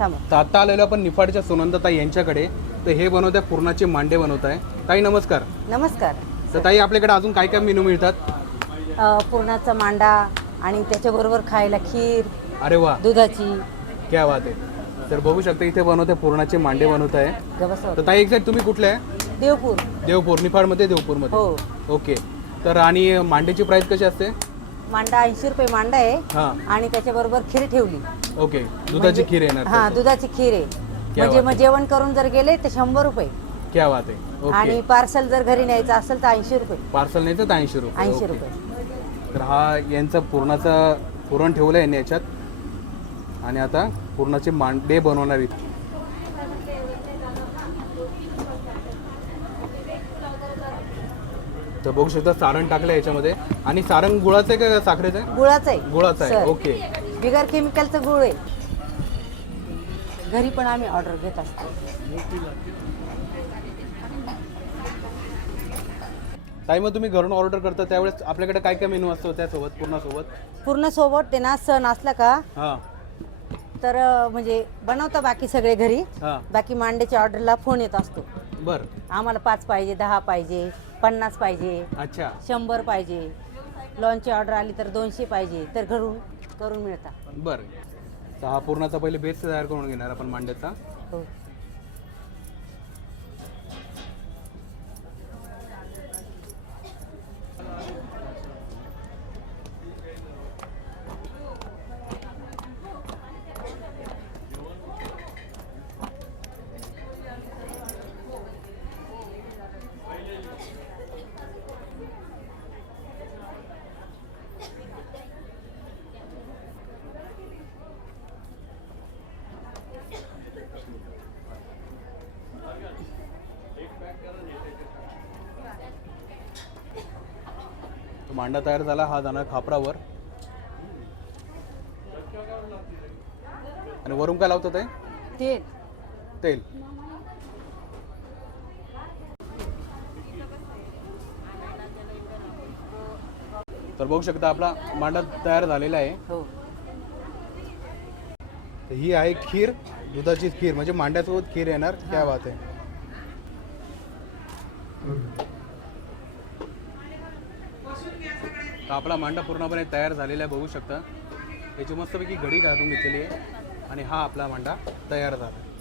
तर आता आलेलो आपण निफाडच्या सुनंदताई यांच्याकडे. तर हे बनवत आहे पूर्णाचे मांडे बनवत आहे ताई नमस्कार. नमस्कार. तर ताई आपल्याकडे अजून काय काय मेनू मिळतात? अ, पुरणाचा मांडा आणि त्याच्याबरोबर खायला खीर अरे वा. दुधाची. क्या बात आहे. तर बघू शकता इथे बनवत आहे पूर्णाचे मांडे बनवत आहे गवसवर तर ताई एक्झॅक्ट तुम्ही कुठले आहे? देवपूर. देवपूर निफाडमध्ये देवपूरमध्ये. हो. ओके. तर आणि मांडेची प्राइस कशी असते? मांडा ऐंशी रुपये मांडा आहे. हां. आणि त्याच्याबरोबर खीर ठेवली. ओके दुधाची खीर येणार हा दुधाची खीर आहे. म्हणजे मग जेवण करून जर गेले तर शंभर रुपये. क्या बात आहे. आणि ओके पार्सल जर घरी न्यायचं असेल तर ऐंशी रुपये. पार्सल नाही तर ऐंशी रुपये. ऐंशी ओके. रुपये. तर हा यांचा पुरणाचा पुरण ठेवलं आहे याच्यात. आणि आता पुरणाचे मांडे बनवणार आहेत. तर बघू शकता सारण टाकलं याच्यामध्ये. आणि सारण गुळाचं आहे का साखरेचं आहे? गुळाचं आहे. गुळाचं आहे. ओके. बिगर केमिकलचं गुळ आहे. घरी पण आम्ही ऑर्डर घेत असतो. ताई मग तुम्ही घरून ऑर्डर करता त्यावेळेस आपल्याकडे काय काय मेनू असतो त्यासोबत पूर्णासोबत? पूर्ण सोबत ते ना सण असला का हां. तर अं, म्हणजे बनवता बाकी सगळे घरी. हां. बाकी मांड्याच्या ऑर्डरला फोन येत असतो. बरं. आम्हाला पाच पाहिजे दहा पाहिजे पन्नास पाहिजे अच्छा. शंभर पाहिजे. लॉनची ऑर्डर आली तर दोनशे पाहिजे. तर घरून करून मिळतात. बरं. तर हा पूर्णाचा पहिले बेस तयार करून घेणार आपण मांड्याचा. हो. मांडा तयार झाला हा जाणार खापरावर. आणि वरून काय लावतात ते? ते तेल. तर बघू शकता आपला मांडा तयार झालेला आहे. हो. तर ही आहे खीर दुधाची खीर. म्हणजे मांड्यासोबत खीर येणार क्या बात आहे. आपला मांडा पूर्णपणे तयार झालेला आहे बघू शकता. याची मस्तपैकी घडी घालून घेतलेली आहे. आणि हा आपला मांडा तयार झाला.